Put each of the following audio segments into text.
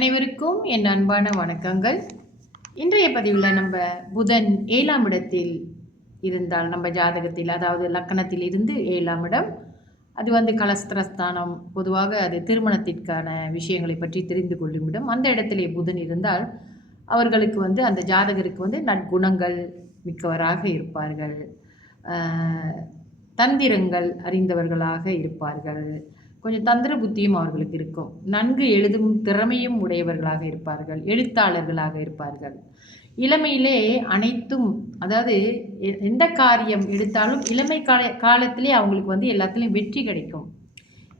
அனைவருக்கும் என் அன்பான வணக்கங்கள். இன்றைய பதிவில் நம்ம புதன் 7ஆம் இடத்தில் இருந்தால் நம்ம ஜாதகத்தில், அதாவது லக்கணத்தில் இருந்து 7ஆம் இடம், அது கலஸ்திரஸ்தானம். பொதுவாக அது திருமணத்திற்கான விஷயங்களை பற்றி தெரிந்து கொள்ளும் இடம். அந்த இடத்திலே புதன் இருந்தால் அவர்களுக்கு அந்த ஜாதகருக்கு நற்குணங்கள் மிக்கவராக இருப்பார்கள், தந்திரங்கள் அறிந்தவர்களாக இருப்பார்கள், கொஞ்சம் தந்திர புத்தியும் அவர்களுக்கு இருக்கும், நன்கு எழுதும் திறமையும் உடையவர்களாக இருப்பார்கள், எழுத்தாளர்களாக இருப்பார்கள். இளமையிலே அனைத்தும், அதாவது எந்த காரியம் எடுத்தாலும் இளமை காலத்திலே அவங்களுக்கு எல்லாத்துலேயும் வெற்றி கிடைக்கும்.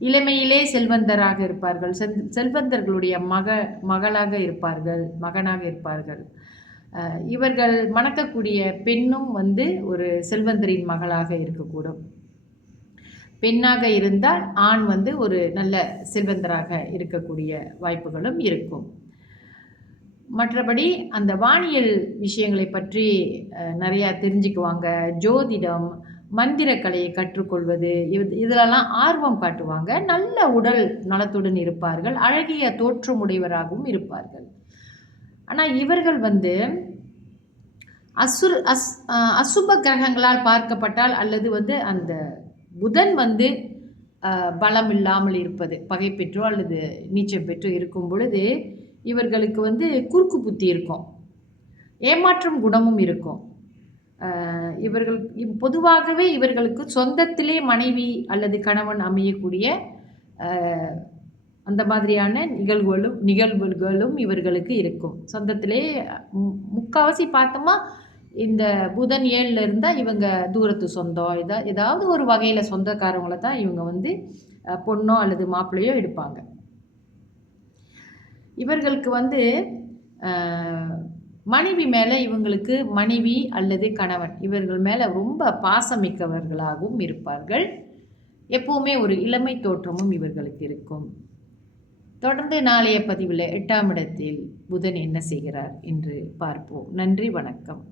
இளமையிலே செல்வந்தராக இருப்பார்கள், செல்வந்தர்களுடைய மகளாக இருப்பார்கள், மகனாக இருப்பார்கள். இவர்கள் மணக்கக்கூடிய பெண்ணும் ஒரு செல்வந்தரின் மகளாக இருக்கக்கூடும். பெண்ணாக இருந்தால் ஆண் ஒரு நல்ல செல்வந்தராக இருக்கக்கூடிய வாய்ப்புகளும் இருக்கும். மற்றபடி அந்த வானியல் விஷயங்களை பற்றி நிறையா தெரிஞ்சுக்குவாங்க. ஜோதிடம், மந்திரக்கலையை கற்றுக்கொள்வது, இதிலெல்லாம் ஆர்வம் காட்டுவாங்க. நல்ல உடல் நலத்துடன் இருப்பார்கள், அழகிய தோற்றமுடையவராகவும் இருப்பார்கள். ஆனால் இவர்கள் அசுப கிரகங்களால் பார்க்கப்பட்டால், அல்லது அந்த புதன் பலம் இல்லாமல் இருப்பது, பகை பெற்றோ அல்லது நீச்சம் பெற்றோ இருக்கும் பொழுது இவர்களுக்கு குறுக்கு புத்தி இருக்கும், ஏமாற்றும் குணமும் இருக்கும். இவர்கள் பொதுவாகவே இவர்களுக்கு சொந்தத்திலே மனைவி அல்லது கணவன் அமையக்கூடிய அந்த மாதிரியான நிகழ்வுகளும் இவர்களுக்கு இருக்கும். சொந்தத்திலே முக்கால்வாசி பார்த்தோமா, இந்த புதன் 7ல் இருந்தால் இவங்க தூரத்து சொந்தம், ஏதாவது ஒரு வகையில் சொந்தக்காரவங்கள தான் இவங்க பொண்ணோ அல்லது மாப்பிள்ளையோ எடுப்பாங்க. இவர்களுக்கு மனைவி மேலே, இவங்களுக்கு மனைவி அல்லது கணவன் இவர்கள் மேலே ரொம்ப பாசமிக்கவர்களாகவும் இருப்பார்கள். எப்பவுமே ஒரு இளமை தோற்றமும் இவர்களுக்கு இருக்கும். தொடர்ந்து நாளைய பதிவில் 8ஆம் இடத்தில் புதன் என்ன செய்கிறார் என்று பார்ப்போம். நன்றி, வணக்கம்.